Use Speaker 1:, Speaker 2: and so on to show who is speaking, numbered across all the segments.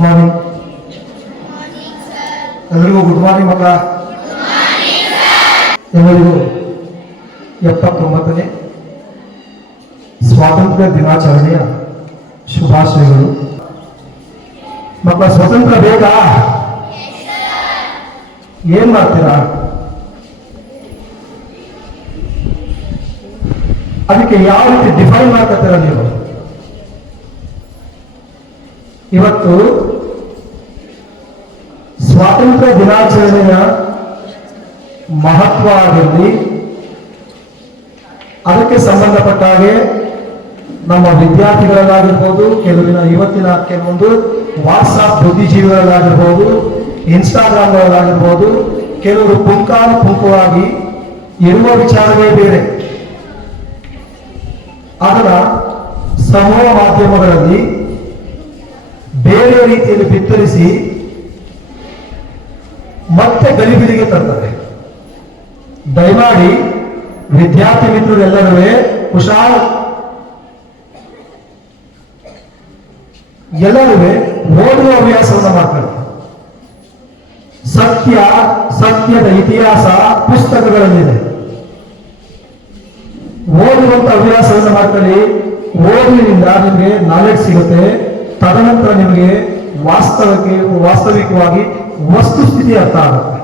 Speaker 1: Good morning ಎಲ್ಲರಿಗೂ good morning ಮಕ್ಕಳ. ಎಲ್ಲರಿಗೂ ಎಪ್ಪತ್ತೊಂಬತ್ತನೇ ಸ್ವಾತಂತ್ರ್ಯ ದಿನಾಚರಣೆಯ ಶುಭಾಶಯಗಳು. ಮಕ್ಕಳ ಸ್ವತಂತ್ರ ಬೇಗ. ಏನ್ ಮಾಡ್ತೀರಾ? ಅದಕ್ಕೆ ಯಾವ ರೀತಿ ಡಿಫೈನ್ ಮಾಡ್ಕೊತೀರ ನೀವು? ಇವತ್ತು ಸ್ವಾತಂತ್ರ್ಯ ದಿನಾಚರಣೆಯ ಮಹತ್ವ ಆಗಿರಲಿ ಅದಕ್ಕೆ ಸಂಬಂಧಪಟ್ಟ ಹಾಗೆ ನಮ್ಮ ವಿದ್ಯಾರ್ಥಿಗಳಲ್ಲಾಗಿರ್ಬೋದು, ಕೆಲವಿನ ಇವತ್ತಿನ ಕೆಲವೊಂದು ವಾಟ್ಸಾಪ್ ಬುದ್ಧಿಜೀವಿಗಳಲ್ಲಾಗಿರ್ಬೋದು, ಇನ್ಸ್ಟಾಗ್ರಾಮ್ಗಳಲ್ಲಾಗಿರ್ಬೋದು, ಕೆಲವರು ಪುಂಖಾನುಪುಂಖವಾಗಿ ಇರುವ ವಿಚಾರವೇ ಬೇರೆ. ಅದರ ಸಮೂಹ ಮಾಧ್ಯಮಗಳಲ್ಲಿ ಬೇರೆ ರೀತಿಯಲ್ಲಿ ಬಿತ್ತರಿಸಿ ಮತ್ತೆ ಗಲಿಬಿಲಿಗೆ ತರ್ತಾರೆ ದಯಮಾಡಿ ವಿದ್ಯಾರ್ಥಿ ಮಿತ್ರರೆಲ್ಲರೂ, ಕುಶಾಲ್ ಎಲ್ಲರೂ ಓದುವ ಹವ್ಯಾಸವನ್ನು ಮಾಡ್ತಾರೆ. ಸತ್ಯ, ಸತ್ಯದ ಇತಿಹಾಸ ಪುಸ್ತಕಗಳಲ್ಲಿದೆ. ಓದುವಂತ ಅಭ್ಯಾಸವನ್ನು ಮಾಡ್ಕೊಳ್ಳಿ ಓದಿನಿಂದ ನಿಮಗೆ ನಾಲೆಡ್ಜ್ ಸಿಗುತ್ತೆ. ತದನಂತರ ನಿಮಗೆ ವಾಸ್ತವಕ್ಕೆ, ವಾಸ್ತವಿಕವಾಗಿ ವಸ್ತುಸ್ಥಿತಿ ಅರ್ಥ ಆಗುತ್ತೆ.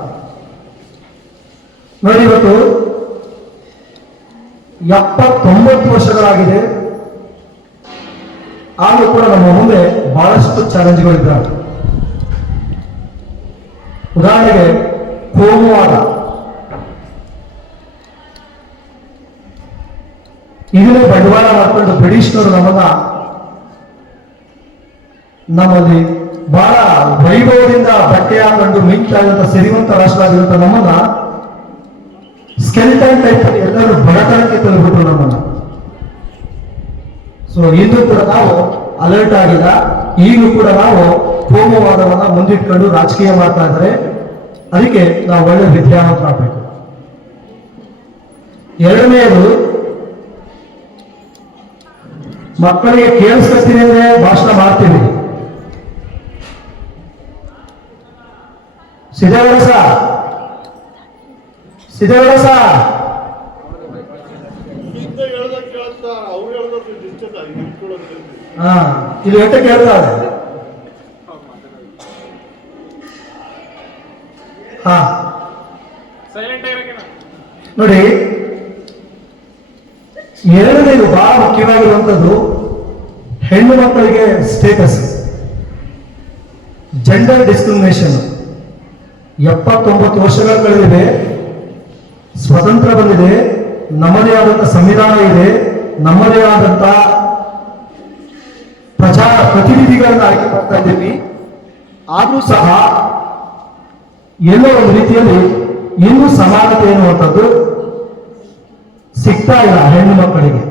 Speaker 1: ನೋಡಿ ಇವತ್ತು ಎಪ್ಪತ್ತೊಂಬತ್ತು ವರ್ಷಗಳಾಗಿದೆ. ಆದರೂ ಕೂಡ ನಮ್ಮ ಮುಂದೆ ಬಹಳಷ್ಟು ಚಾಲೆಂಜ್ಗಳಿದ್ದಾವೆ. ಉದಾಹರಣೆಗೆ ಕೋಮುವಾದ ಇದನ್ನೇ ಬಂಡವಾಳ ಮಾಡ್ಕೊಂಡು ಬ್ರಿಟಿಷ್ನವರು ನಮ್ಮನ್ನ ನಮ್ಮಲ್ಲಿ ಬಹಳ ವೈಭವದಿಂದ ಬಟ್ಟೆ ಹಾಕೊಂಡು ಮಿಂಚಾದಂತ ಸಿರಿವಂತ ರಾಷ್ಟ್ರ ಆಗಿರುವಂತ ನಮ್ಮನ್ನ ಸ್ಕೆಲ್ಟನ್ ಟೈಪ್ ಅಲ್ಲಿ ಎಲ್ಲರೂ ಬಡತನಕ್ಕೆ ತಂದುಬಿಟ್ರು ನಮ್ಮನ್ನ. ಸೊ ಇಂದು ಕೂಡ ನಾವು ಅಲರ್ಟ್ ಆಗಿಲ್ಲ. ಈಗಲೂ ಕೂಡ ನಾವು ಕೋಮುವಾದವನ್ನ ಮುಂದಿಟ್ಕೊಂಡು ರಾಜಕೀಯ ಮಾಡ್ತಾ ಇದ್ರೆ ಅದಕ್ಕೆ ನಾವು ಒಳ್ಳೆ ವಿದ್ಯಾವಂತರಾಗಬೇಕು ಎರಡನೆಯದು, ಮಕ್ಕಳಿಗೆ ಕೇಳಿಸ್ಕೊಳ್ತೀನಿ ಅಂದ್ರೆ ಭಾಷಣ ಮಾಡ್ತೀವಿ ಸಿದ್ದೇಗೌಡ ಸರ್ ಸಿದ್ದೇಗೌಡ ಸರ್
Speaker 2: ಇದ್ದ ಹೇಳ್ದ ಕೇಳ್ತಾ ಅವ್ರು ಹೇಳ್ದಕ್ಕೆ ಡಿಸ್ಟರ್ಬ್ ಆಗಿ ನಿಂತ್ಕೊಳ್ಳೋದು
Speaker 1: ಹಾ ಇಲ್ಲಿ ಎಂತ ಕೇಳ್ತಾರೆ ಹಾ. ನೋಡಿ ಎರಡನೇದು ಬಹಳ ಮುಖ್ಯವಾಗಿರುವಂಥದ್ದು ಹೆಣ್ಣು ಮಕ್ಕಳಿಗೆ ಸ್ಟೇಟಸ್ ಜೆಂಡರ್ ಡಿಸ್ಕ್ರಿಮಿನೇಷನ್ ಎಪ್ಪತ್ತೊಂಬತ್ತು ವರ್ಷಗಳ ಕಳೆದಿದೆ ಸ್ವತಂತ್ರ ಬಂದಿದೆ, ನಮ್ಮದೇ ಆದಂಥ ಸಂವಿಧಾನ ಇದೆ, ನಮ್ಮದೇ ಆದಂಥ ಪ್ರಜಾ ಪ್ರತಿನಿಧಿಗಳನ್ನ ಆಯ್ಕೆ ಮಾಡ್ತಾ ಇದ್ದೀವಿ. ಆದರೂ ಸಹ ಎಲ್ಲೋ ಒಂದು ರೀತಿಯಲ್ಲಿ ಇನ್ನೂ ಸಮಾನತೆ ಎನ್ನುವಂಥದ್ದು ಸಿಗ್ತಾ ಇಲ್ಲ ಹೆಣ್ಣು ಮಕ್ಕಳಿಗೆ.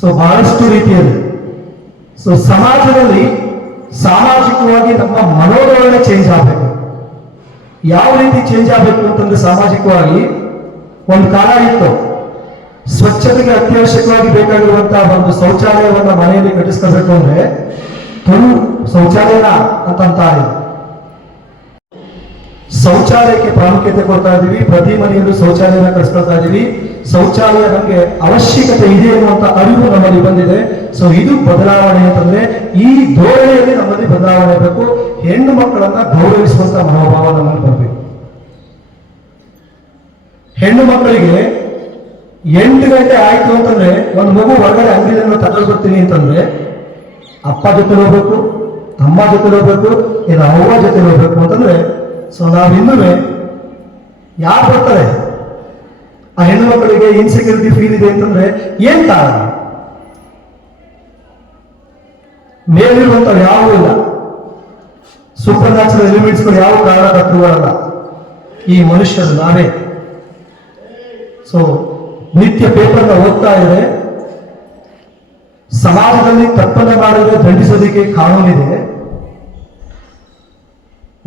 Speaker 1: ಸೊ ಬಹಳಷ್ಟು ರೀತಿಯಲ್ಲಿ. ಸೊ ಸಮಾಜದಲ್ಲಿ ಸಾಮಾಜಿಕವಾಗಿ ನಮ್ಮ ಮನೋಧೋರಣೆ ಚೇಂಜ್ ಆಗಬೇಕು. ಯಾವ ರೀತಿ ಚೇಂಜ್ ಆಗಬೇಕು ಅಂತಂದ್ರೆ ಸಾಮಾಜಿಕವಾಗಿ ಒಂದು ಕಾಲ ಇತ್ತು. ಸ್ವಚ್ಛತೆಗೆ ಅತ್ಯವಶ್ಯಕವಾಗಿ ಬೇಕಾಗಿರುವಂತಹ ಒಂದು ಶೌಚಾಲಯವನ್ನು ಮನೆಯಲ್ಲಿ ಕಟ್ಟಿಸ್ಕೋಬೇಕು ಅಂದ್ರೆ ತುಳು ಶೌಚಾಲಯನ ಅಂತ ಶೌಚಾಲಯಕ್ಕೆ ಪ್ರಾಮುಖ್ಯತೆ ಕೊಡ್ತಾ ಇದೀವಿ, ಪ್ರತಿ ಮನೆಯಲ್ಲೂ ಶೌಚಾಲಯನ ಕಳಿಸ್ಕೊಳ್ತಾ ಇದೀವಿ. ಶೌಚಾಲಯ ನಮಗೆ ಅವಶ್ಯಕತೆ ಇದೆ ಅನ್ನುವಂತ ಅರಿವು ನಮ್ಮಲ್ಲಿ ಬಂದಿದೆ. ಸೊ ಇದು ಬದಲಾವಣೆ ಅಂತಂದ್ರೆ ಈ ಧೋರಣೆಯಲ್ಲಿ ನಮ್ಮಲ್ಲಿ ಬದಲಾವಣೆ ಬೇಕು. ಹೆಣ್ಣು ಮಕ್ಕಳನ್ನ ಗೌರವಿಸುವಂತ ಮನೋಭಾವ ನಮ್ಮಲ್ಲಿ ಬರಬೇಕು. ಹೆಣ್ಣು ಮಕ್ಕಳಿಗೆ ಎಂಟು ಗಂಟೆ ಆಯ್ತು ಅಂತಂದ್ರೆ ಒಂದು ಮಗು ಹೊರಗಡೆ ಅಂಗಡಿಯನ್ನು ತಗೊಂಡು ಬರ್ತೀನಿ ಅಂತಂದ್ರೆ ಅಪ್ಪ ಜೊತೆ ಹೋಗ್ಬೇಕು, ತಮ್ಮ ಜೊತೆ ಹೋಗ್ಬೇಕು, ಇಲ್ಲ ಅವ್ವ ಜೊತೆ ಹೋಗ್ಬೇಕು ಅಂತಂದ್ರೆ ಸೊ ನಾವು ಇನ್ನೂ ಯಾರು ಬರ್ತಾರೆ? ಆ ಹೆಣ್ಣು ಮಕ್ಕಳಿಗೆ ಇನ್ಸೆಕ್ಯೂರಿಟಿ ಫೀಲ್ ಇದೆ ಅಂತಂದ್ರೆ ಏನ್ ಕಾರಣ? ಮೇಲಿರುವಂತ ಯಾವೂ ಇಲ್ಲ. ಸೂಪರ್ ನ್ಯಾಚುರಲ್ ಎಲಿಮೆಂಟ್ಸ್ಗಳು ಯಾವ ಕಾರಣಕರ್ತರುಗಳಲ್ಲ ಈ ಮನುಷ್ಯರು ನಾವೇ. ಸೊ ನಿತ್ಯ ಪೇಪರ್ನ ಓದ್ತಾ ಇದ್ರೆ, ಸಮಾಜದಲ್ಲಿ ತಪ್ಪನ್ನು ಮಾಡಿದ್ರೆ ದಂಡಿಸೋದಕ್ಕೆ ಕಾನೂನಿದೆ.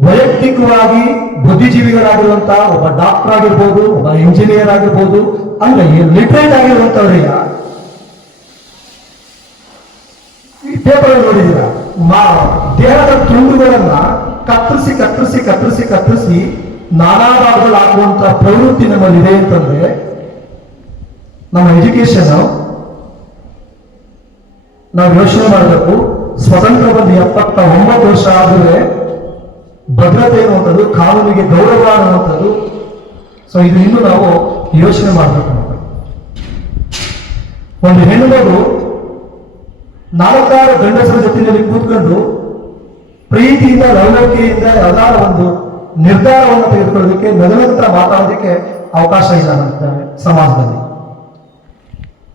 Speaker 1: ವೈಯಕ್ತಿಕವಾಗಿ ಬುದ್ಧಿಜೀವಿಗಳಾಗಿರುವಂತಹ ಒಬ್ಬ ಡಾಕ್ಟರ್ ಆಗಿರ್ಬೋದು, ಒಬ್ಬ ಇಂಜಿನಿಯರ್ ಆಗಿರ್ಬೋದು ಅಂದ್ರೆ ಲಿಟ್ರೇಟ್ ಆಗಿರುವಂತವ್ರಿಗೆ ಈ ಪೇಪರ್ ನೋಡಿದ್ದೀರಾ ಮಾ ದೇಹದ ತುಂಡುಗಳನ್ನ ಕತ್ತರಿಸಿ ಕತ್ತರಿಸಿ ಕತ್ತರಿಸಿ ಕತ್ತರಿಸಿ ನಾನಾ ಭಾಗಗಳಾಗುವಂತಹ ಪ್ರವೃತ್ತಿ ನಮ್ಮಲ್ಲಿದೆ ಅಂತಂದ್ರೆ ನಮ್ಮ ಎಜುಕೇಶನ್ ನಾವು ಯೋಚನೆ ಮಾಡಬೇಕು. ಸ್ವತಂತ್ರ ಬಂದು ಎಪ್ಪತ್ತ ಒಂಬತ್ತು ವರ್ಷ ಆದರೆ ಭದ್ರತೆ ಅನ್ನುವಂಥದ್ದು ಕಾನೂನಿಗೆ ಗೌರವ ಅನ್ನುವಂಥದ್ದು. ಸೊ ಇದು ಇನ್ನು ನಾವು ಯೋಚನೆ ಮಾಡಬೇಕು ಒಂದು ಹೆಣ್ಣುಮಗು ನಾಲ್ಕಾರು ಗಂಡಸರ ಜೊತೆಯಲ್ಲಿ ಕೂತ್ಕೊಂಡು ಪ್ರೀತಿಯಿಂದ ಲವಲಿಕೆಯಿಂದ ಯಾವ್ದಾರ ಒಂದು ನಿರ್ಧಾರವನ್ನು ತೆಗೆದುಕೊಳ್ಳೋದಕ್ಕೆ ನಗನಂತರ ಮಾತಾಡೋದಕ್ಕೆ ಅವಕಾಶ ಇಲ್ಲ ಅಂತ ಸಮಾಜದಲ್ಲಿ.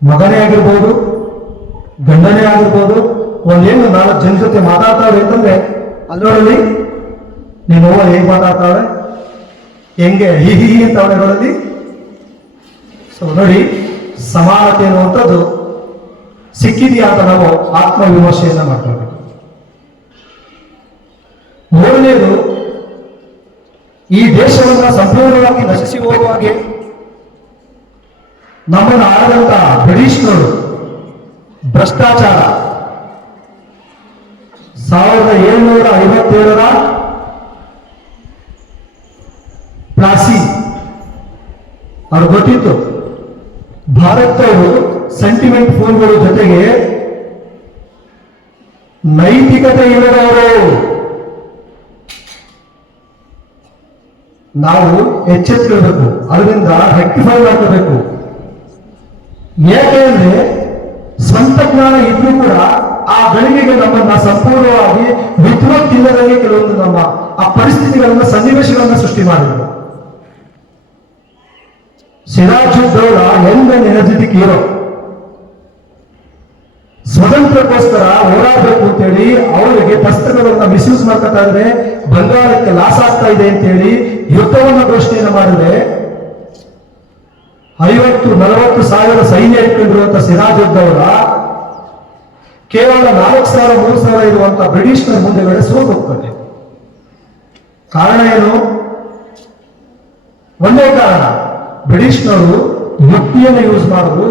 Speaker 1: ಮಗನೇ ಆಗಿರ್ಬೋದು, ಗಂಡನೇ ಆಗಿರ್ಬೋದು, ಒಂದೇನು ನಾಲ್ಕು ಜನ ಜೊತೆ ಮಾತಾಡ್ತಾವೆ ಅಂತಂದ್ರೆ ಅಲ್ಲೋಡಲ್ಲಿ ನೀನು ಹೇಗೆ ಮಾತಾಡ್ತಾಳೆ, ಹೆಂಗೆ ಹಿ ಹಿ ಹಿ ಅಂತ ಅವಳಲ್ಲಿ ಸೊ ನೋಡಿ, ಸಮಾನತೆ ಅನ್ನುವಂಥದ್ದು ಸಿಕ್ಕಿದೆಯಾ ಅಂತ ನಾವು ಆತ್ಮವಿಮರ್ಶೆಯನ್ನ ಮಾಡ್ಕೊಳ್ಬೇಕು. ಮೂರನೇದು, ಈ ದೇಶವನ್ನ ಸಂಪೂರ್ಣವಾಗಿ ನಶಿಸಿ ಹೋಗುವ ಹಾಗೆ ನಮ್ಮನ್ನು ಆಡಳಿತ ಬ್ರಿಟಿಷ್ನವರು ಭ್ರಷ್ಟಾಚಾರ. ಸಾವಿರದ ಏಳ್ನೂರ ಐವತ್ತೇಳರ ಪ್ಲಾಸಿ ಅವ್ರು ಗೊತ್ತಿತ್ತು ಸೆಂಟಿಮೆಂಟ್ ಫೋನ್ಗಳ ಜೊತೆಗೆ ನೈತಿಕತೆ ಇಲ್ಲದವರು ನಾವು ಎಚ್ಚೆತ್ತುಕೊಳ್ಬೇಕು ಅದರಿಂದ ರೆಕ್ಟಿಫೈ ಮಾಡ್ಕೋಬೇಕು. ಯಾಕೆಂದ್ರೆ ಸ್ವಂತ ಜ್ಞಾನ ಇದ್ರೂ ಕೂಡ ಆ ಗಳಿಗೆಗೆ ನಮ್ಮನ್ನ ಸಂಪೂರ್ಣವಾಗಿ ವಿದ್ವತ್ತಿಲ್ಲದಂಗೆ ಕೆಲವೊಂದು ನಮ್ಮ ಆ ಪರಿಸ್ಥಿತಿಗಳನ್ನ, ಸನ್ನಿವೇಶಗಳನ್ನ ಸೃಷ್ಟಿ ಮಾಡಿದ್ರು. ಸಿರಾಜುದ್ದೌಲ ಎಂದ ಎನರ್ಜೆಟಿಕ್ ಸ್ವತಂತ್ರಕ್ಕೋಸ್ಕರ ಹೋರಾಡಬೇಕು ಅಂತೇಳಿ ಅವರಿಗೆ ಪುಸ್ತಕಗಳನ್ನ ಮಿಸ್ಯೂಸ್ ಮಾಡ್ಕೊತಾ ಇದ್ರೆ ಬಂಗಾರಕ್ಕೆ ಲಾಸ್ ಆಗ್ತಾ ಇದೆ ಅಂತೇಳಿ ಯುದ್ಧವನ್ನು ಘೋಷಣೆಯನ್ನು ಮಾಡಿದ್ರೆ ಐವತ್ತು, ನಲವತ್ತು ಸಾವಿರ ಸೈನ್ಯ ಇಟ್ಕೊಂಡಿರುವಂತ ಅವರ ಕೇವಲ ನಾಲ್ಕು ಸಾವಿರ, ಮೂರು ಸಾವಿರ ಇರುವಂತ ಬ್ರಿಟಿಷ್ನ ಮುಂದೆಗಡೆ ಸೋತು ಹೋಗ್ತದೆ ಕಾರಣ ಏನು? ಒಂದೇ ಕಾರಣ. ಬ್ರಿಟಿಷ್ನವರು ಯುಕ್ತಿಯನ್ನು ಯೂಸ್ ಮಾಡೋದು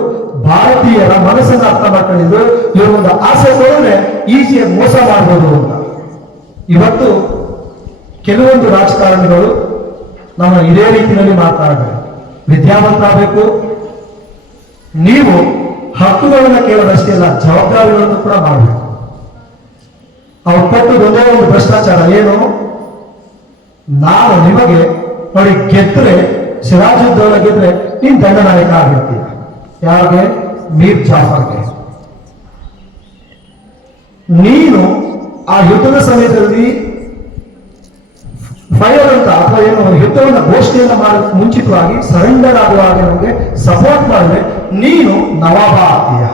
Speaker 1: ಭಾರತೀಯರ ಮನಸ್ಸನ್ನು ಅರ್ಥ ಮಾಡ್ಕೊಂಡಿದ್ದು ಇವರೊಂದು ಆಸೆ ತೋರಿದ್ರೆ ಈಸಿಯಾಗಿ ಮೋಸ ಮಾಡ್ಬೋದು ಅಂತ. ಇವತ್ತು ಕೆಲವೊಂದು ರಾಜಕಾರಣಿಗಳು ನಮ್ಮ ಇದೇ ರೀತಿಯಲ್ಲಿ ಮಾತನಾಡಬೇಕು ವಿದ್ಯಾವಂತ ಆಗಬೇಕು. ನೀವು ಹಕ್ಕುಗಳನ್ನ ಕೇಳೋದಷ್ಟೇ ಅಲ್ಲ, ಜವಾಬ್ದಾರಿಗಳನ್ನು ಕೂಡ ಮಾಡಬೇಕು. ಅವ್ರು ಕೊಟ್ಟು ಒಂದೇ ಒಂದು ಭ್ರಷ್ಟಾಚಾರ, ಏನು? ನಾನು ನಿಮಗೆ ನೋಡಿ ಗೆದ್ರೆ ಸಿರಾಜುದ್ದೌಲ ಗೆದ್ರೆ ನೀನ್ ದಂಡನಾಯಕ ಆಗಿರ್ತೀಯ ಯಾರಿಗೆ? ಮೀರ್ ಜಾಫರ್ಗೆ. ನೀನು ಆ ಯುದ್ಧದ ಸಮಯದಲ್ಲಿ ಫೈರ್ ಅಂತ ಅಥವಾ ಏನು ಯುದ್ಧವನ್ನು ಘೋಷಣೆಯನ್ನು ಮಾಡ ಮುಂಚಿತವಾಗಿ ಸರೆಂಡರ್ ಆಗುವ ಹಾಗೆ ನಮಗೆ ಸಪೋರ್ಟ್ ಮಾಡಿದ್ರೆ ನೀನು ನವಾಬ ಆಗ್ತೀಯ.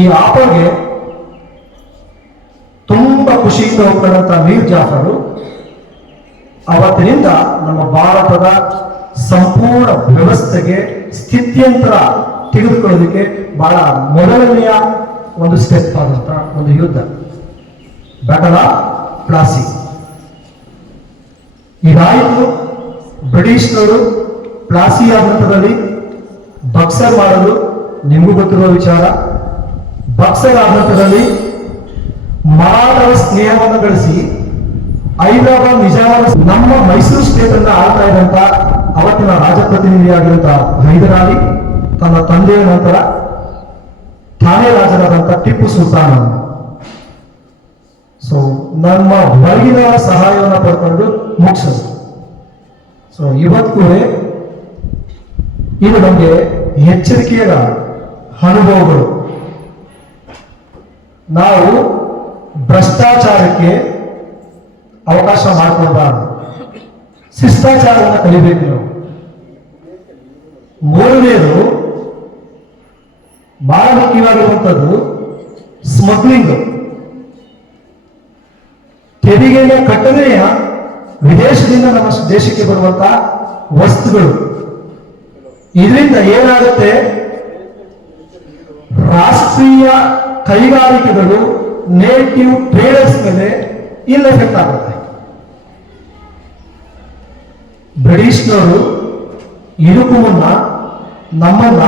Speaker 1: ಈ ಆಪಗೆ ತುಂಬಾ ಖುಷಿಯಿಂದ ಹೋಗ್ತಾರಂತ ಮೀರ್ ಜಾಫರು. ಅವತ್ತಿನಿಂದ ನಮ್ಮ ಭಾರತದ ಸಂಪೂರ್ಣ ವ್ಯವಸ್ಥೆಗೆ ಸ್ಥಿತ್ಯಂತರ ತೆಗೆದುಕೊಳ್ಳೋದಕ್ಕೆ ಬಹಳ ಮೊದಲನೆಯ ಒಂದು ಸ್ಟೆಪ್ ಆದಂತ ಒಂದು ಯುದ್ಧ. ಬ್ಯಾಟಲ್ ಪ್ಲಾಸಿ ಇದಾಯಿತು ಬ್ರಿಟಿಷ್ನವರು ಪ್ಲಾಸಿಯ ಹಂತದಲ್ಲಿ ಬಕ್ಸರ್ ಮಾಡಲು ನಿಮಗೂ ಗೊತ್ತಿರುವ ವಿಚಾರ. ಬಕ್ಸರ್ ಹಂತದಲ್ಲಿ ಮಾನವ ಸ್ನೇಹವನ್ನು ಗಳಿಸಿ ಹೈದರಾಬಾದ್ ನಿಜಾಮ ನಮ್ಮ ಮೈಸೂರು ಸ್ಟೇಟ್ ಅನ್ನ ಆಳ್ತಾ ಇದ್ದಂತ ಅವತ್ತಿನ ರಾಜಪ್ರತಿನಿಧಿಯಾಗಿರುವಂತಹ ಹೈದರಾಲಿ ತನ್ನ ತಂದೆಯ ನಂತರ ಠಾಣೆ ರಾಜರಾದಂತ ಟಿಪ್ಪು ಸುಲ್ತಾನ ಸೊ ನಮ್ಮ ಹೊರಗಿನ ಸಹಾಯವನ್ನು ಪಡ್ಕೊಂಡು ಮುಗಿಸೋದು. ಸೊ ಇವತ್ತು ಇದು ನಮಗೆ ಎಚ್ಚರಿಕೆಯ ಅನುಭವಗಳು. ನಾವು ಭ್ರಷ್ಟಾಚಾರಕ್ಕೆ ಅವಕಾಶ ಮಾಡಿಕೊಡ್ಬಾರ್ದು. ಶಿಷ್ಟಾಚಾರವನ್ನು ಕಲಿಬೇಕು ಮೂರನೇದು ಬಹಳ ಮುಖ್ಯವಾಗಿರುವಂಥದ್ದು ಸ್ಮಗ್ಲಿಂಗ್ ತೆರಿಗೆಯ ಕಟ್ಟನೆಯ ವಿದೇಶದಿಂದ ನಮ್ಮ ದೇಶಕ್ಕೆ ಬರುವಂತ ವಸ್ತುಗಳು. ಇದರಿಂದ ಏನಾಗುತ್ತೆ? ರಾಷ್ಟ್ರೀಯ ಕೈಗಾರಿಕೆಗಳು ನೇಟಿವ್ ಟ್ರೇಡರ್ಸ್ ಮೇಲೆ ಇಲ್ಲ ಎಫೆಕ್ಟ್ ಆಗುತ್ತೆ. ಬ್ರಿಟಿಷ್ನವರು ಇದಕ್ಕೂ ಮುನ್ನ ನಮ್ಮನ್ನ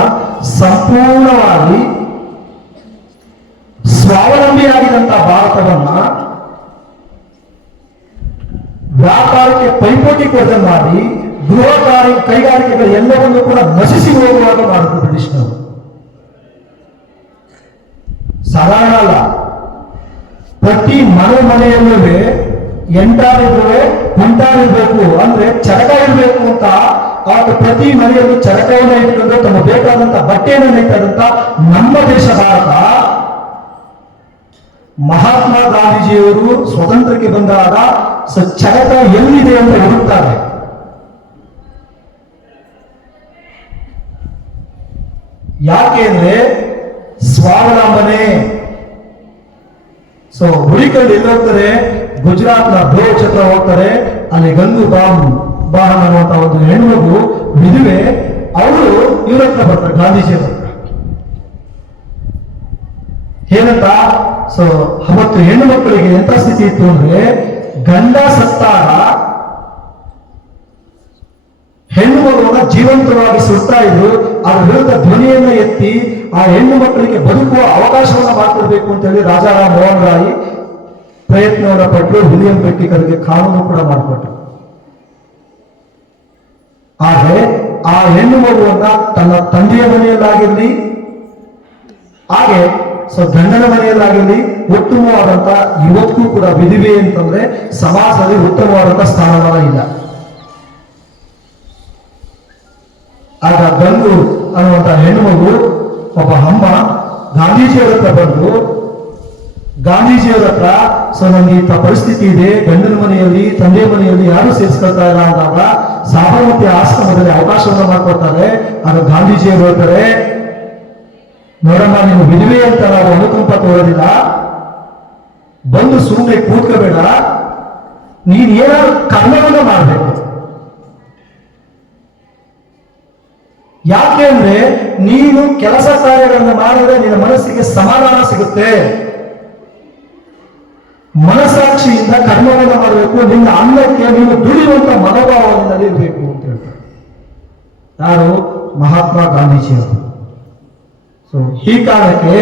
Speaker 1: ಸಂಪೂರ್ಣವಾಗಿ ಸ್ವಾವಲಂಬಿಯಾಗಿದ್ದಂತ ಭಾರತವನ್ನ ವ್ಯಾಪಾರಕ್ಕೆ ಪೈಪೋಟಿ ಕೊಡದೆ ಮಾಡಿ ಗೃಹ ಕಾರ್ಯ ಕೈಗಾರಿಕೆಗಳ ಎಲ್ಲವನ್ನೂ ಕೂಡ ನಶಿಸಿ ಹೋಗುವಾಗ ಮಾಡಿದ್ರು ಬ್ರಿಟಿಷ್ನವರು ಸಾಧಾರಣ ಅಲ್ಲ. ಪ್ರತಿ ಮನೆ ಮನೆಯಲ್ಲೂ ಎಂಟಾರಿರುವೆ ಕುಂಟಾರಿರ್ಬೇಕು ಅಂದ್ರೆ ಚರಕ ಇರಬೇಕು ಅಂತ ಆಗ ಪ್ರತಿ ಮನೆಯಲ್ಲಿ ಚರಕವನ್ನು ಇಟ್ಕೊಂಡು ತಮ್ಮ ಬೇಕಾದಂತಹ ಬಟ್ಟೆಯನ್ನು ನೆಟ್ಟಂತ ನಮ್ಮ ದೇಶ ಭಾರತ, ಮಹಾತ್ಮ ಗಾಂಧೀಜಿಯವರು ಸ್ವತಂತ್ರಕ್ಕೆ ಬಂದಾಗ ಚರಕ ಎಲ್ಲಿದೆ ಅಂತ ಹೇಳುತ್ತಾರೆ. ಯಾಕೆ ಅಂದ್ರೆ ಸ್ವಾವಲಂಬನೆ. ಸೊ ಹುಡುಕೊಂಡು ಎಲ್ಲಿ ಹೋಗ್ತಾರೆ? ಗುಜರಾತ್ನ ಹತ್ರ ಹೋಗ್ತಾರೆ. ಅಲ್ಲಿ ಗಂಗು ಬಾಮ್ ಬಾಹನ್ ಅನ್ನುವಂತ ಒಂದು ಹೆಣ್ಮಗು ವಿಧವೆ ಅವರು ಇವ್ರ ಹತ್ರ ಬರ್ತಾರೆ ಗಾಂಧೀಜಿ ಹತ್ರ. ಏನಂತ? ಸೊ ಅವತ್ತು ಹೆಣ್ಣು ಮಕ್ಕಳಿಗೆ ಎಂತ ಸ್ಥಿತಿ ಇತ್ತು ಅಂದ್ರೆ, ಗಂಡ ಸತ್ತಾರ, ಹೆಣ್ಣು ಮಗುವನ್ನ ಜೀವಂತವಾಗಿ ಸುಡ್ತಾ ಇದ್ರು, ಅದ್ರ ವಿರುದ್ಧ ಧ್ವನಿಯನ್ನ ಎತ್ತಿ, ಆ ಹೆಣ್ಣು ಮಕ್ಕಳಿಗೆ ಬದುಕುವ ಅವಕಾಶವನ್ನ ಮಾಡ್ಕೊಡ್ಬೇಕು ಅಂತ ಹೇಳಿ ರಾಜಾರಾಮ್ ಮೋಹನ್ ರಾಯ್ ಪ್ರಯತ್ನವನ್ನ ಪಟ್ಟು ವಿಲಿಯಂ ಪೆಟ್ಟಿಕರ್ಗೆ ಕಾನೂನು ಕೂಡ ಮಾಡಿಕೊಟ್ರು. ಆದ್ರೆ ಆ ಹೆಣ್ಣು ಮಗುವನ್ನ ತನ್ನ ತಂದೆಯ ಮನೆಯಲ್ಲಾಗಿರಲಿ, ಹಾಗೆ ಸೊ ಗಂಡನ ಮನೆಯಲ್ಲಾಗಿರಲಿ ಉತ್ತಮವಾದಂತ ಇವತ್ತಿಗೂ ಕೂಡ ವಿಧಿವೆ ಅಂತಂದ್ರೆ ಸಮಾಜದಲ್ಲಿ ಉತ್ತಮವಾದಂತ ಸ್ಥಾನಮಾನ ಇಲ್ಲ. ಆಗ ಗಂಗು ಅನ್ನುವಂತ ಹೆಣ್ಣು ಮಗು, ಒಬ್ಬ ಅಮ್ಮ ಗಾಂಧೀಜಿಯವರ ಹತ್ರ ಬಂದು ಗಾಂಧೀಜಿಯವರ ಹತ್ರ ಸೊ ನನಗೆ ಇಂಥ ಪರಿಸ್ಥಿತಿ ಇದೆ. ಗಂಡನ ಮನೆಯಲ್ಲಿ, ತಂದೆ ಮನೆಯಲ್ಲಿ ಯಾರು ಸೇರಿಸ್ಕೊಳ್ತಾ ಇಲ್ಲ ಅಂದಾಗ ಸಾಬರಮತಿ ಆಶ್ರಮದಲ್ಲಿ ಅವಕಾಶವನ್ನು ಮಾಡ್ಕೊಡ್ತಾರೆ. ಅದು ಗಾಂಧೀಜಿಯವರು ಹೇಳ್ತಾರೆ, ನೋಡಮ್ಮ, ನೀವು ವಿಧವೆ ಅಂತ ನಾವು ಅನುಕಂಪ ತೋರೋದಿಲ್ಲ. ಬಂದು ಸುಮ್ಮನೆ ಕೂತ್ಕೋಬೇಡ. ನೀನ್ ಏನಾದ್ರು ಕರ್ಮವನ್ನು ಮಾಡಬೇಕು. ಯಾಕೆ ಅಂದ್ರೆ, ನೀನು ಕೆಲಸ ಕಾರ್ಯಗಳನ್ನು ಮಾಡಿದ್ರೆ ನಿನ್ನ ಮನಸ್ಸಿಗೆ ಸಮಾಧಾನ ಸಿಗುತ್ತೆ. ಮನಸ್ಸಾಕ್ಷಿಯಿಂದ ಕರ್ಮವನ್ನು ಮಾಡಬೇಕು, ನಿನ್ನ ಅನ್ನಕ್ಕೆ ನೀನು ದುಡಿಯುವಂತ ಮನೋಭಾವದಲ್ಲಿ ಇರಬೇಕು ಅಂತ ಹೇಳ್ತಾರೆ. ಯಾರು? ಮಹಾತ್ಮ ಗಾಂಧೀಜಿಯವರು ಸೊ ಈ ಕಾರಣಕ್ಕೆ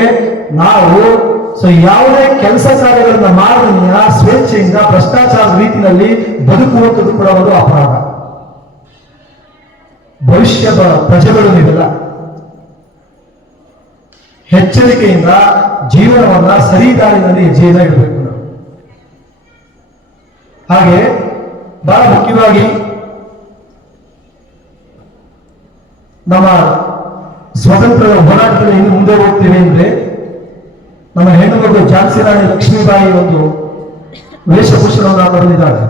Speaker 1: ನಾವು ಸೊ ಯಾವುದೇ ಕೆಲಸ ಕಾರ್ಯಗಳನ್ನ ಮಾಡಿದ ಸ್ವೇಚ್ಛೆಯಿಂದ ಭ್ರಷ್ಟಾಚಾರದ ರೀತಿಯಲ್ಲಿ ಬದುಕುವಂಥದ್ದು ಕೂಡ ಒಂದು ಅಪರಾಧ. ಭವಿಷ್ಯದ ಪ್ರಜೆಗಳು ನೀವೆಲ್ಲ ಎಚ್ಚರಿಕೆಯಿಂದ ಜೀವನವನ್ನ ಸರಿದಾರಿನಲ್ಲಿ ಜೀವನ ಇಡಬೇಕು ಹಾಗೆ ಬಹಳ ಮುಖ್ಯವಾಗಿ ನಮ್ಮ ಸ್ವಾತಂತ್ರ್ಯ ಹೋರಾಟದಲ್ಲಿ ಇನ್ನು ಮುಂದೆ ಹೋಗ್ತೇವೆ ಅಂದ್ರೆ ನಮ್ಮ ಹೆಣ್ಣು ಮಗಳು ಝಾನ್ಸಿ ರಾಣಿ ಲಕ್ಷ್ಮೀಬಾಯಿ ಒಂದು ವೇಷಭೂಷಣವನ್ನು ಬರಲಿದ್ದಾರೆ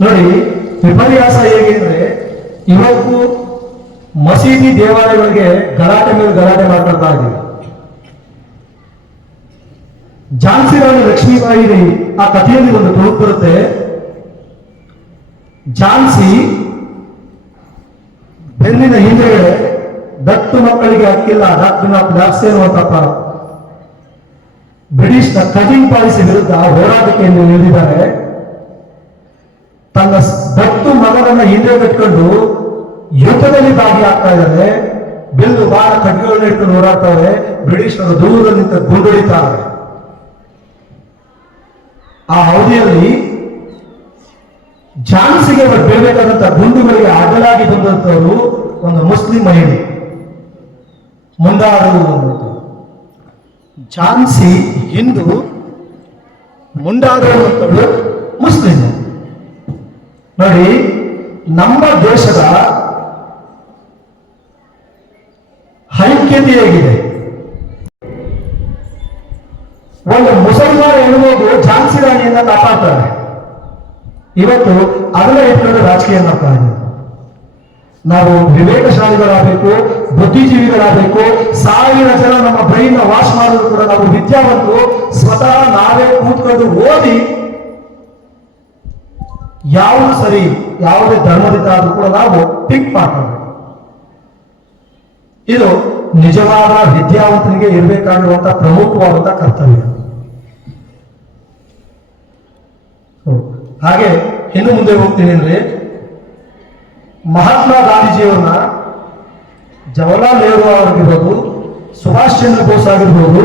Speaker 1: ನೋಡಿ, ವಿಪರ್ಯಾಸ ಹೇಗೆ ಅಂದ್ರೆ ಇವತ್ತು ಮಸೀದಿ ದೇವಾಲಯಗಳಿಗೆ ಗಲಾಟೆ ಮೇಲೆ ಗಲಾಟೆ ಮಾಡ್ಕೊಳ್ತಾ ಇದ್ದೀವಿ ಝಾನ್ಸಿ ರಾಣಿ ಲಕ್ಷ್ಮೀಬಾಯಿ ಆ ಕಥೆಯಲ್ಲಿ ಒಂದು ತುಣುಕು ಬರುತ್ತೆ. ಝಾನ್ಸಿ ಬೆನ್ನಿನ ಹಿಂದೆ ದತ್ತು ಮಕ್ಕಳಿಗೆ ಅಕ್ಕಿಲ್ಲ ಡಾಕ್ಟರ್ ಜಾಸ್ತಿ ಲ್ಯಾಬ್ಸ್ ಬ್ರಿಟಿಷ್ ಬ್ರಿಟಿಷ್ನ ಕಟಿಂಗ್ ಪಾಲಿಸಿ ವಿರುದ್ಧ ಹೋರಾಟಕ್ಕೆ ಎಂದು ನಿಲ್ಲಿದ್ದಾರೆ ತನ್ನ ದತ್ತು ಮಗನನ್ನ ಹಿಂದೆ ಕಟ್ಕೊಂಡು ಯುದ್ಧದಲ್ಲಿ ಭಾಗಿಯಾಗ್ತಾ ಇದ್ದಾರೆ. ಬಿಲ್ಲು ಬಾಳ ಖಡ್ಗಗಳನ್ನ ಇಟ್ಟು ಹೋರಾಡ್ತಾರೆ ಬ್ರಿಟಿಷರು ದೂರದಲ್ಲಿ ಗುಂಡೊಡಿತಾರೆ ಆ ಅವಧಿಯಲ್ಲಿ ಝಾನ್ಸಿಗೆ ಬೀಳ್ಬೇಕಾದಂತ ಗುಂಡುಗಳಿಗೆ ಅಡ್ಡಲಾಗಿ ಬಂದಂತವರು ಒಂದು ಮುಸ್ಲಿಂ ಮಹಿಳೆ. ಮುಂದಾಡುವಂಥದ್ದು ಝಾನ್ಸಿ ಹಿಂದೂ ಮುಂದಾಡುವಂಥದ್ದು ಮುಸ್ಲಿಂ. ನೋಡಿ, ನಮ್ಮ ದೇಶದ ಐಕ್ಯತೆ ಹೇಗಿದೆ. ರಾಣಿಯನ್ನ ಕಾಪಾಡ್ತಾರೆ ಇವತ್ತು ಅದನ್ನ ಇಟ್ಕೊಂಡು ರಾಜಕೀಯ ಮಾಡ್ತಾ ನಾವು ವಿವೇಕಶಾಲಿಗಳಾಗಬೇಕು, ಬುದ್ಧಿಜೀವಿಗಳಾಗಬೇಕು, ಸಾವಿರ ಜನ ನಮ್ಮ ಬ್ರೈನ್ ವಾಶ್ ಮಾಡೋದು ಕೂಡ ನಾವು ವಿದ್ಯಾವಂತರು ಸ್ವತಃ ನಾವೇ ಕೂತ್ಕೊಂಡು ಓದಿ ಯಾವುದು ಸರಿ, ಯಾವುದೇ ಧರ್ಮದಿಂದ ಆದ್ರೂ ಕೂಡ ನಾವು ಪಿಕ್ ಮಾಡ್ಕೊಳ್ಬೇಕು ಇದು ನಿಜವಾದ ವಿದ್ಯಾವಂತನಿಗೆ ಇರಬೇಕಾಗಿರುವಂತಹ ಪ್ರಮುಖವಾದಂತಹ ಕರ್ತವ್ಯ. ಹಾಗೆ ಇನ್ನು ಮುಂದೆ ಹೋಗ್ತೀನಿ ಅಂದ್ರೆ ಮಹಾತ್ಮ ಗಾಂಧೀಜಿಯವರನ್ನ ಜವಾಹರ್ಲಾಲ್ ನೆಹರು ಆಗಿರ್ಬೋದು ಸುಭಾಷ್ ಚಂದ್ರ ಬೋಸ್ ಆಗಿರ್ಬೋದು,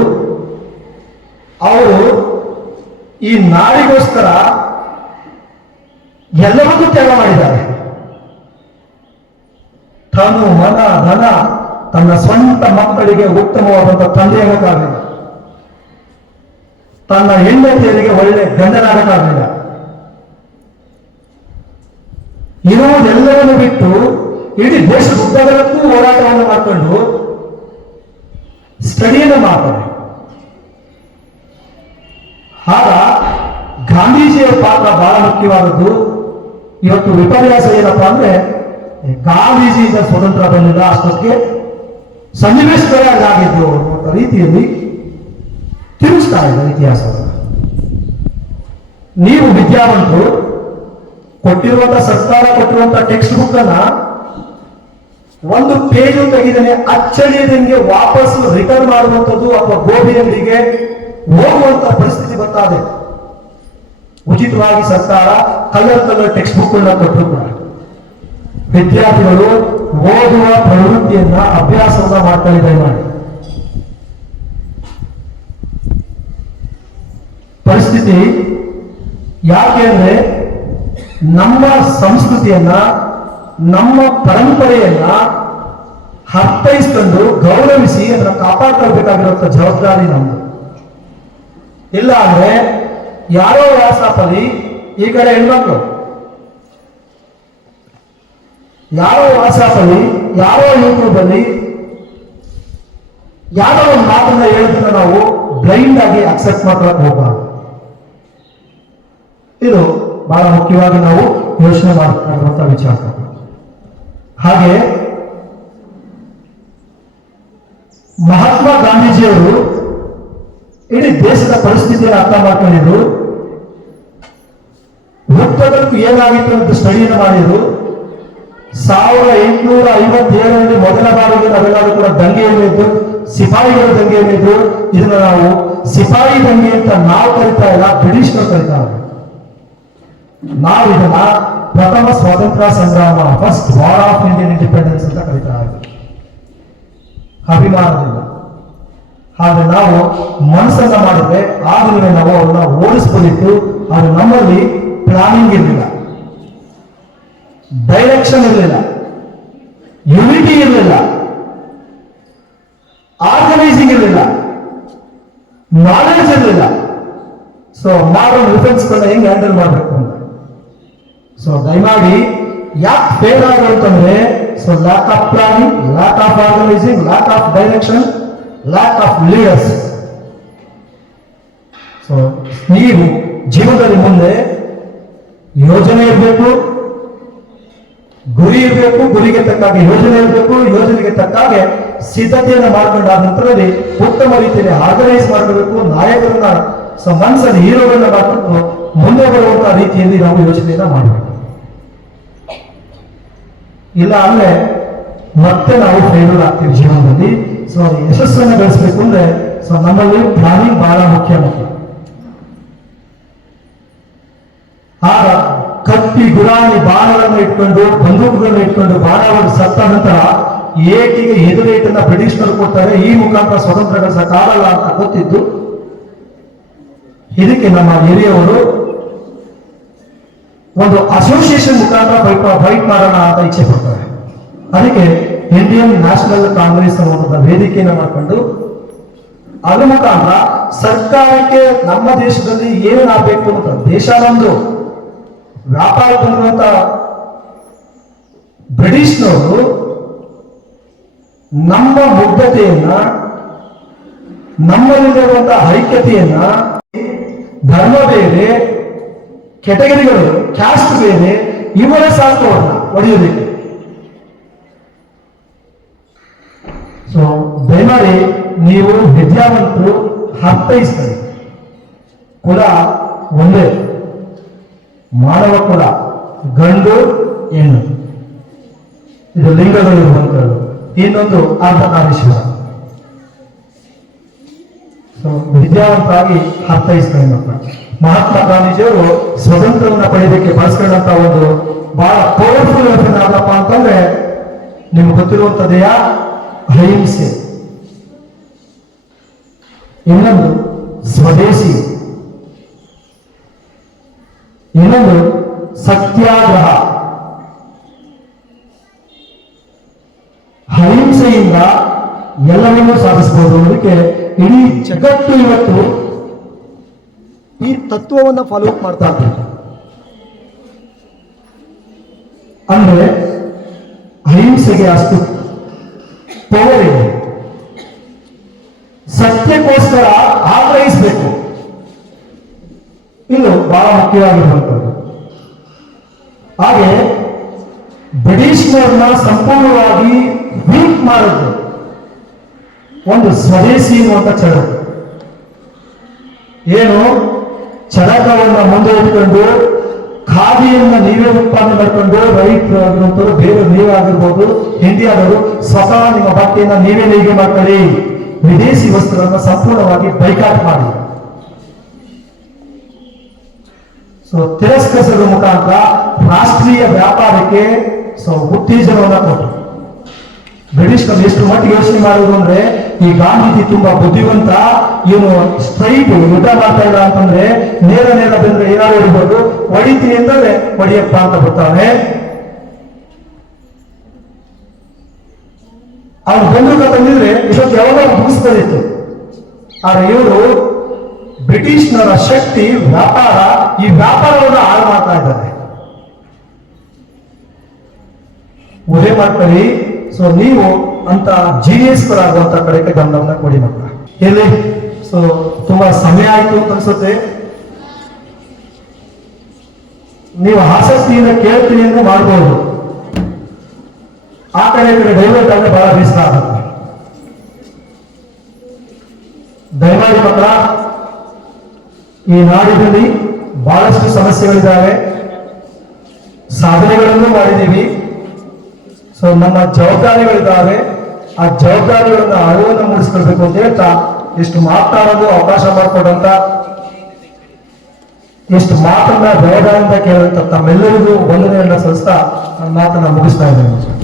Speaker 1: ಅವರು ಈ ನಾಡಿಗೋಸ್ಕರ ಎಲ್ಲವನ್ನೂ ತ್ಯಾಗ ಮಾಡಿದ್ದಾರೆ. ತನು ಮನ, ಧನ, ತನ್ನ ಸ್ವಂತ ಮಕ್ಕಳಿಗೆ ಉತ್ತಮವಾದಂತಹ ತಂದೆಯಾಗಕ್ಕಾಗಲಿಲ್ಲ ತನ್ನ ಹೆಂಡತಿಯರಿಗೆ ಒಳ್ಳೆ ಗಂಡನಾಗಕ್ಕಾಗಲಿಲ್ಲ. ಇರುವುದೆಲ್ಲವನ್ನು ಬಿಟ್ಟು ಇಡೀ ದೇಶದ ಉದ್ದಗಲಕ್ಕೂ ಹೋರಾಟವನ್ನು ಮಾಡಿಕೊಂಡು ಸ್ಟಡಿಯನ್ನು ಮಾಡ್ತಾರೆ. ಆಗ ಗಾಂಧೀಜಿಯ ಪಾತ್ರ ಬಹಳ ಮುಖ್ಯವಾದದ್ದು. ಇವತ್ತು ವಿಪರ್ಯಾಸ ಏನಪ್ಪಾ ಅಂದ್ರೆ ಗಾಂಧೀಜಿಯಿಂದ ಸ್ವತಂತ್ರ ಬಂದಿಲ್ಲ ಅಷ್ಟೊತ್ತಿಗೆ ಸನ್ನಿವೇಶಗಳಾಗಿದ್ದು ಅನ್ನುವಂಥ ರೀತಿಯಲ್ಲಿ ತಿಳಿಸ್ತಾ ಇದ್ದಾರೆ ಇತಿಹಾಸವನ್ನು. ನೀವು ವಿದ್ಯಾವಂತರು ಕೊಟ್ಟಿರುವಂತ ಸರ್ಕಾರ ಕೊಟ್ಟಿರುವಂತ ಟೆಕ್ಸ್ಟ್ ಬುಕ್ ಅನ್ನ ಒಂದು ಪೇಜು ತೆಗೆದೇನೆ ಅಚ್ಚಳಿಯದಂಗೆ ವಾಪಸ್ ರಿಟರ್ನ್ ಮಾಡುವಂಥದ್ದು ಅಥವಾ ಗೋಬಿ ಹೋಗುವಂತ ಪರಿಸ್ಥಿತಿ ಬರ್ತಾ ಇದೆ. ಉಚಿತವಾಗಿ ಸರ್ಕಾರ ಕಲರ್ ಕಲರ್ ಟೆಕ್ಸ್ಟ್ ಬುಕ್ ಕೊಟ್ಟರು ವಿದ್ಯಾರ್ಥಿಗಳು ಓದುವ ಪ್ರವೃತ್ತಿಯನ್ನ ಅಭ್ಯಾಸವನ್ನ ಮಾಡ್ಕೊಂಡಿದ್ದಾರೆ ಮಾಡಿ ಪರಿಸ್ಥಿತಿ ಯಾಕೆ ಅಂದ್ರೆ ನಮ್ಮ ಸಂಸ್ಕೃತಿಯನ್ನ, ನಮ್ಮ ಪರಂಪರೆಯನ್ನ ಅರ್ಥೈಸ್ಕೊಂಡು ಗೌರವಿಸಿ ಅದನ್ನ ಕಾಪಾಡ್ಕೊಳ್ಬೇಕಾಗಿರುವಂತ ಜವಾಬ್ದಾರಿ ನಮ್ದು. ಇಲ್ಲ ಅಂದ್ರೆ ಯಾರೋ ವಾಟ್ಸಾಪಲ್ಲಿ ಈ ಕಡೆ ಹೆಣ್ಮಕ್ಳು, ಯಾರೋ ವಾಟ್ಸಾಪಲ್ಲಿ ಯಾರೋ ಯೂಟ್ಯೂಬ್ ಅಲ್ಲಿ ಯಾರೋ ಒಂದು ಮಾತನ್ನ ಹೇಳೋದನ್ನ ನಾವು ಬ್ಲೈಂಡ್ ಆಗಿ ಅಕ್ಸೆಪ್ಟ್ ಮಾಡ್ಕೊಳಕ್ ಹೋಗಬಾರ್ದು. ಇದು ಬಹಳ ಮುಖ್ಯವಾಗಿ ನಾವು ಯೋಚನೆ ಮಾಡಬೇಕಾಗಿರುವಂತಹ ವಿಚಾರ. ಹಾಗೆ ಮಹಾತ್ಮ ಗಾಂಧೀಜಿಯವರು ಇಡೀ ದೇಶದ ಪರಿಸ್ಥಿತಿಯನ್ನು ಅರ್ಥ ಮಾಡ್ಕೊಂಡಿದ್ರು. ವೃತ್ತದಕ್ಕೂ ಏನಾಗಿತ್ತು ಅಂತ ಸ್ಟಡಿಯನ್ನು ಮಾಡಿದ್ರು. ಸಾವಿರದ ಎಂಟುನೂರ ಐವತ್ತೇಳರಲ್ಲಿ ಮೊದಲ ಬಾರಿಗೆ ನಾವೆಲ್ಲರೂ ಕೂಡ ದಂಗೆಯಲ್ಲಿದ್ದು ಸಿಪಾಯಿಗಳ ದಂಗೆಯಲ್ಲಿದ್ದು ಇದನ್ನ ನಾವು ಸಿಪಾಯಿ ದಂಗೆ ಅಂತ ನಾವು ಕರಿತಾ ಇಲ್ಲ ಬ್ರಿಟಿಷ್ನರು ಕರಿತಾ ಇದ್ದಾರೆ ನಾವು ಇದನ್ನ ಪ್ರಥಮ ಸ್ವಾತಂತ್ರ್ಯ ಸಂಗ್ರಾಮ first war of Indian independence ಅಂತ ಕರೀತಾ ಇದ್ದೀವಿ ಅಭಿಮಾನದಿಂದ. ಆದ್ರೆ ನಾವು ಮನಸ್ಸನ್ನ ಮಾಡಿದ್ರೆ ಆಗಲೇ ನಾವು ಅವ್ರನ್ನ ಓಡಿಸ್ಬೋದಿತ್ತು, ಆದ್ರೆ ನಮ್ಮಲ್ಲಿ ಪ್ಲಾನಿಂಗ್ ಇರಲಿಲ್ಲ. ಡೈರೆಕ್ಷನ್ ಇರಲಿಲ್ಲ. ಯುನಿಟಿ ಇರಲಿಲ್ಲ. ಆರ್ಗನೈಸಿಂಗ್ ಇರಲಿಲ್ಲ. ನಾಲೆಜ್ ಇರಲಿಲ್ಲ. ಸೊ ನಾವು ಡಿಫೆನ್ಸ್ಗಳನ್ನ ಹೆಂಗ್ ಹ್ಯಾಂಡಲ್ ಮಾಡಬೇಕು? ಸೊ ದಯಮಾಡಿ, ಯಾಕೆ ಫೇಲ್ ಅಂತಂದ್ರೆ so lack of planning lack of organizing lack of direction lack of leaders so ನೀವು ಜೀವನದಲ್ಲಿ ಮುಂದೆ ಯೋಜನೆ ಇರಬೇಕು, ಗುರಿ ಇರಬೇಕು, ಗುರಿಗೆ ತಕ್ಕಾಗೆ ಯೋಜನೆ ಇರಬೇಕು, ಯೋಜನೆಗೆ ತಕ್ಕಾಗೆ ಸಿದ್ಧತೆಯನ್ನು ಆ ನಂತರದಲ್ಲಿ ಉತ್ತಮ ರೀತಿಯಲ್ಲಿ ಆರ್ಗನೈಸ್ ಮಾಡಬೇಕು, ನಾಯಕರನ್ನ ಸೊ ಮನಸ್ಸಲ್ಲಿ ಹೀರೋಗಳನ್ನ ಮಾಡ್ಕೊಂಡು ಮುಂದೆ ಬರುವಂತಹ ರೀತಿಯಲ್ಲಿ ನಾವು ಯೋಜನೆಯನ್ನ ಮಾಡಬೇಕು. ಇಲ್ಲ ಅಂದ್ರೆ ಮತ್ತೆ ನಾವು ಫೇಲ್ಯೂರ್ ಆಗ್ತೀವಿ ಜೀವನದಲ್ಲಿ. ಸೊ ಯಶಸ್ಸನ್ನು ಗಳಿಸಬೇಕು ಅಂದ್ರೆ ಸೊ ನಮ್ಮಲ್ಲಿ ಪ್ಲಾನಿಂಗ್ ಬಹಳ ಮುಖ್ಯ ಮುಖ್ಯ. ಆಗ ಕತ್ತಿ ಗುರಾಣಿ ಬಾಣಗಳನ್ನು ಇಟ್ಕೊಂಡು, ಬಂದೂಕುಗಳನ್ನು ಇಟ್ಕೊಂಡು ಬಾಣ ಹೊಡೆದು ಸತ್ತ ನಂತರ ಏಟಿಗೆ ಎದುರೇಟನ್ನ ಬ್ರಿಟಿಷ್ನರು ಕೊಡ್ತಾರೆ. ಈ ಮುಖಾಂತರ ಸ್ವತಂತ್ರ ಗಳಿಸಕ್ಕಾಗಲ್ಲ ಅಂತ ಗೊತ್ತಿದ್ದು. ಇದಕ್ಕೆ ನಮ್ಮ ಹಿರಿಯವರು ಒಂದು ಅಸೋಸಿಯೇಷನ್ ಮುಖಾಂತರ ಬೈಟ್ ಫೈಟ್ ಮಾಡೋಣ ಅಂತ ಇಚ್ಛೆ ಪಡ್ತಾರೆ. ಅದಕ್ಕೆ ಇಂಡಿಯನ್ ನ್ಯಾಷನಲ್ ಕಾಂಗ್ರೆಸ್ ಅನ್ನುವಂಥ ವೇದಿಕೆಯನ್ನು ಮಾಡ್ಕೊಂಡು ಅದ್ರ ಮುಖಾಂತರ ಸರ್ಕಾರಕ್ಕೆ ನಮ್ಮ ದೇಶದಲ್ಲಿ ಏನಾಗಬೇಕು ಅಂತ ದೇಶ ಒಂದು ವ್ಯಾಪಾರ ಬಂದಿರುವಂತ ಬ್ರಿಟಿಷ್ನವರು ನಮ್ಮ ಮುಗ್ಧತೆಯನ್ನ ನಮ್ಮಲ್ಲಿರುವಂತಹ ಐಕ್ಯತೆಯನ್ನ, ಧರ್ಮ ಬೇರೆ ಕೆಟಗರಿಗಳು ಕ್ಯಾಸ್ಟ್ ಬೇರೆ ಇವರ ಸಾಕವನ್ನ ಹೊಡೆಯಬೇಕು ಸೊ ದಯಮಾಡಿ ನೀವು ವಿದ್ಯಾವಂತರು ಅರ್ಥೈಸ್ತಾರೆ ಕುಲ ಒಂದೇ. ಮಾನವ ಕುಲ, ಗಂಡು, ಹೆಣ್ಣು. ಇದು ಲಿಂಗಗಳು ಇರುವಂತದ್ದು ಇನ್ನೊಂದು ಅರ್ಧನಾರೀಶ್ವರ. ಸೊ ವಿದ್ಯಾವಂತರಾಗಿ ಅರ್ಥೈಸ್ತಾರೆ ಮಕ್ಕಳು ಮಹಾತ್ಮ ಗಾಂಧೀಜಿಯವರು ಸ್ವತಂತ್ರವನ್ನ ಪಡೆಯಲಿಕ್ಕೆ ಬಳಸ್ಕೊಂಡಂತ ಒಂದು ಬಹಳ ಪವರ್ಫುಲ್ ವೆಪನ್ ಯಾವ್ದಪ್ಪ ಅಂತಂದ್ರೆ ನಿಮ್ಗೆ ಗೊತ್ತಿರುವಂತದೆಯ? ಅಹಿಂಸೆ. ಇನ್ನೊಂದು, ಸ್ವದೇಶಿ. ಇನ್ನೊಂದು, ಸತ್ಯಾಗ್ರಹ. ಅಹಿಂಸೆಯಿಂದ ಎಲ್ಲವನ್ನೂ ಸಾಧಿಸಬಹುದು ಅನ್ನೋದಕ್ಕೆ ಇಡೀ ಜಗತ್ತು ಇವತ್ತು ಈ ತತ್ವವನ್ನು ಫಾಲೋ ಅಪ್ ಮಾಡ್ತಾ ಇದ್ದಾರೆ. ಅಂದ್ರೆ ಅಹಿಂಸೆಗೆ ಅಷ್ಟು ಪವರ್ ಇದೆ ಸತ್ಯಕ್ಕೋಸ್ಕರ ಆಗ್ರಹಿಸಬೇಕು. ಇದು ಬಹಳ ಮುಖ್ಯವಾಗಿರುವಂಥದ್ದು. ಹಾಗೆ ಬ್ರಿಟಿಷ್ನವ್ರನ್ನ ಸಂಪೂರ್ಣವಾಗಿ ವೀಕ್ ಮಾಡೋದು ಒಂದು ಸ್ವದೇಶಿ ಎನ್ನುವಂತ ಚಳ ಏನು? ಚಳಕವನ್ನ ಮುಂದೆ ಇಟ್ಕೊಂಡು, ಖಾದಿಯನ್ನ ನೀವೇ ಉತ್ಪಾದನೆ ಮಾಡ್ಕೊಂಡು ರೈತರು ಬೇರೆ ನೀವೇ ಆಗಿರ್ಬೋದು ಹಿಂದಿಯಾದವರು ಸ್ವತಃ ನಿಮ್ಮ ಬಟ್ಟೆಯನ್ನ ನೀವೇ ನೇಯ್ಗೆ ಮಾಡ್ಕೊಳ್ಳಿ. ವಿದೇಶಿ ವಸ್ತುಗಳನ್ನ ಸಂಪೂರ್ಣವಾಗಿ ಬೈಕಾಟ್ ಮಾಡಿ. ಸೊ ತಿರಸ್ಕರಿಸೋದ್ರ ಮುಖಾಂತರ ರಾಷ್ಟ್ರೀಯ ವ್ಯಾಪಾರಕ್ಕೆ ಸೊ ಉತ್ತೇಜನವನ್ನ ಕೊಟ್ಟರು. ಬ್ರಿಟಿಷ್ ಎಷ್ಟು ಮಟ್ಟಿಗೆ ಯೋಚನೆ ಮಾಡುವುದು ಅಂದ್ರೆ ಈ ಗಾಂಧೀಜಿ ತುಂಬಾ ಬುದ್ಧಿವಂತ, ಏನು ಸ್ಟ್ರೈಟ್ ಯುದ್ಧ ಮಾಡ್ತಾ ಇಲ್ಲ ಅಂತಂದ್ರೆ ನೇರ ನೇರ ಬಂದ್ರೆ ಏನಾದ್ರು ಹೊಡಿಬೋದು ಹೊಡಿತೀನಿ ಅಂತಂದ್ರೆ ಹೊಡಿಯಪ್ಪ ಅಂತ ಬರ್ತಾನೆ ಅವ್ನು ಬಂದೂಕ ತಂದಿದ್ರೆ ಇವತ್ತು ಯಾವಾಗ ಮುಗಿಸ್ಬೋದಿತ್ತು ಆದ್ರೆ ಇವರು ಬ್ರಿಟಿಷ್ನರ ಶಕ್ತಿ, ವ್ಯಾಪಾರ, ಈ ವ್ಯಾಪಾರವನ್ನು ಹಾಳು ಮಾಡ್ತಾ ಇದ್ದಾರೆ. ಒಳ್ಳೆ ಮಾಡ್ಕೊಳ್ಳಿ ಸೊ ನೀವು ಅಂತ ಜೀನಿಯಸ್ಗಳಾಗುವಂತ ಕಡೆಗೆ ಗಮನವನ್ನ ಕೊಡಿ ಮಕ್ಕಳ ಎಲ್ಲಿ? ಸೊ ತುಂಬಾ ಸಮಯ ಆಯ್ತು ಅಂತ ಅನ್ಸುತ್ತೆ. ನೀವು ಆಸಕ್ತಿಯಿಂದ ಕೇಳ್ತೀನಿ ಅಂದ್ರೆ ಮಾಡ್ಬೋದು. ಆ ಕಡೆ ಕಡೆ ಡೈವರ್ಟ್ ಆದ್ರೆ ಬಹಳ ಬೇಸರ ಆಗುತ್ತೆ. ದಯಮಾಡಿ ಮಕ್ಕಳ ಈ ನಾಡಿನಲ್ಲಿ ಬಹಳಷ್ಟು ಸಮಸ್ಯೆಗಳಿದ್ದಾವೆ. ಸಾಧನೆಗಳನ್ನು ಮಾಡಿದ್ದೀವಿ. ಸೊ ನಮ್ಮ ಜವಾಬ್ದಾರಿಗಳಿದ್ದಾವೆ. ಆ ಜವಾಬ್ದಾರಿಗಳನ್ನ ಅರಿವನ್ನು ಮೂಡಿಸ್ಕೊಳ್ಬೇಕು ಅಂತ ಹೇಳ್ತಾ ಎಷ್ಟು ಮಾತನಾಡಲು ಅವಕಾಶ ಮಾಡಿಕೊಡಂತ ಎಷ್ಟು ಮಾತನ್ನ ಅಂತ ಕೇಳುವಂತ ತಮ್ಮೆಲ್ಲರಿಗೂ ವಂದನೆಯನ್ನ ಸಲ್ಲಿಸ್ತಾ ನನ್ನ ಮಾತನ್ನ ಮುಗಿಸ್ತಾ ಇದ್ದೇನೆ.